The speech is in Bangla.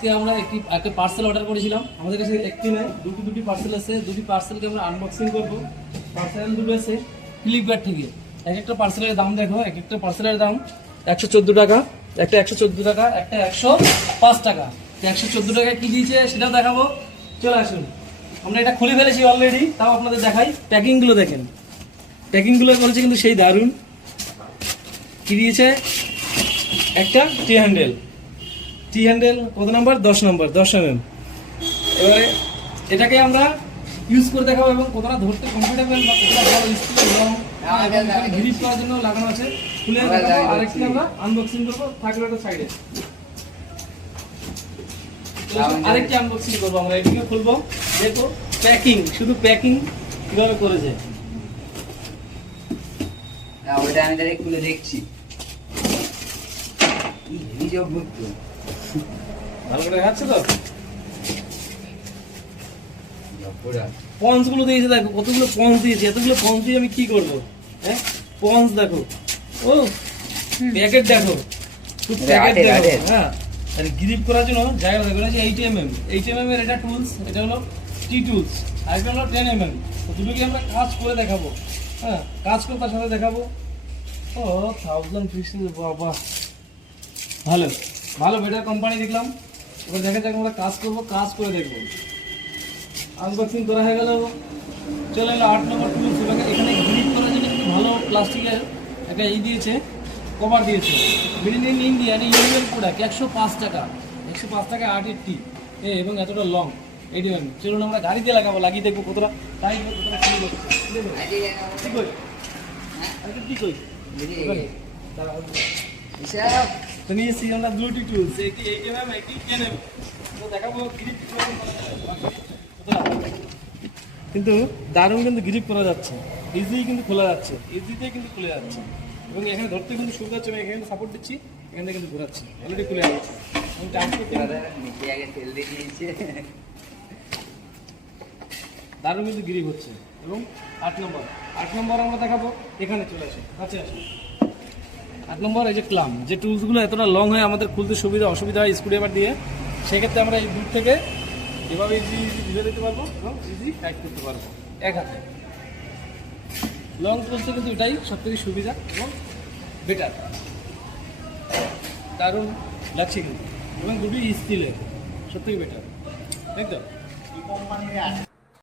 আজকে আমরা একটা পার্সেল অর্ডার করেছিলাম। আমাদের কাছে একটি নয়, দুটি পার্সেল আছে। দুটি পার্সেলকে আমরা আনবক্সিং করবো। পার্সেল দুটো আছে ফ্লিপকার্ট থেকে। এক একটা পার্সেলের দাম দেখো, এক একটা পার্সেলের দাম 114 টাকা, একটা 114 টাকা, একটা 105 টাকা। 114 টাকা কি দিয়েছে সেটাও দেখাবো, চলে আসুন। আমরা এটা খুলে ফেলেছি অলরেডি, তাও আপনাদের দেখাই। প্যাকিংগুলো দেখেন, প্যাকিংগুলো বলছে কিন্তু সেই দারুণ। কি দিয়েছে? একটা টি হ্যান্ডেল কত নাম্বার? 10 number, 10 mm। এবারে এটাকে আমরা ইউজ করে দেখাবো এবং কতটা ধরতে কমফোর্টেবল বা কতটা ভালো স্পিড এবং গ্রিপ করার জন্য লাগানো আছে। খুলে দেখাবো। আরেকটি আমরা আনবক্সিং করবো, থাকবে একটা সাইডে। আরেকটি আনবক্সিং করবো আমরা, এটিকে খুলবো। দেখো প্যাকিং, শুধু প্যাকিং কিভাবে করেছে। ওইটা আমি তাহলে খুলে দেখছি। ভালো করে দেখাচ্ছে তো? পঞ্চ গুলো দিয়েছে দেখো, কতগুলো পঞ্চ দিয়েছে। এতগুলো পঞ্চ দিয়ে আমি কি করবো? হ্যাঁ, পঞ্চ দেখো, ও প্যাকেট দেখো, প্যাকেট দেখো। হ্যাঁ, আর গ্রিপ করার জন্য জায়গা দেখো। এটা 8mm এর এটা টুলস, এটা হলো টি টুলস, আর এটা হলো 10mm। তো দুটোকে আমরা কাজ করে দেখাবো। হ্যাঁ, কাজ করে তার সাথে দেখাবো। ও 1000 পিসেস, বাবা ভালো ভালো, বেটার কোম্পানি দেখলাম। এবার দেখা যাক আমরা কাজ করবো, কাজ করে দেখবো। আনবক্সিং করা হয়ে গেল, চলে এলো 8 নম্বর টুলস। এখানে গ্রিপ করার জন্য কিন্তু ভালো প্লাস্টিকের একটা দিয়েছে, কভার দিয়েছে। Made in India, Indian product. 105 টাকা, 105 টাকা 880 এবং এতটা লং 80mm। চলুন আমরা গাড়িতে লাগাবো, লাগিয়ে দেখবো কতটা টাইট, কতটা ঠিক হয়েছে। তো নিয়েছি আমরা দুটি টুলস, একটি 8mm, একটি 10mm। তো দেখাবো গ্রিপ কিন্তু দারুণ, কিন্তু গ্রিপ করা যাচ্ছে, ইজি কিন্তু খোলা যাচ্ছে, ইজিতে কিন্তু খুলে যাচ্ছে। এবং এখানে ধরতে কিন্তু সুবিধা হচ্ছে। আমি এখানে সাপোর্ট দিচ্ছি, এখান থেকে কিন্তু ঘোরাচ্ছি, অলরেডি খুলে যাচ্ছে। আমি টাইট করতে দারুণ কিন্তু গ্রিপ হচ্ছে। এবং 8 নম্বর আমরা দেখাবো, এখানে চলে আসে, কাছে আসে। 8 নম্বর এই যে ক্লাম, যে টুলসগুলো এতটা লং হয় আমাদের খুলতে অসুবিধা হয় স্ক্রুড্রাইভার দিয়ে, সেক্ষেত্রে আমরা এই দূর থেকে এভাবে ইজি ধীরে দিতে পারবো এবং ইজি টাইট করতে পারবো এক হাতে। লং টুলসে কিন্তু এটাই সবথেকে সুবিধা এবং বেটার, দারুণ লাগছে কিন্তু। এবং দুটোই স্টিলের, সত্যিই বেটার, তাই তো?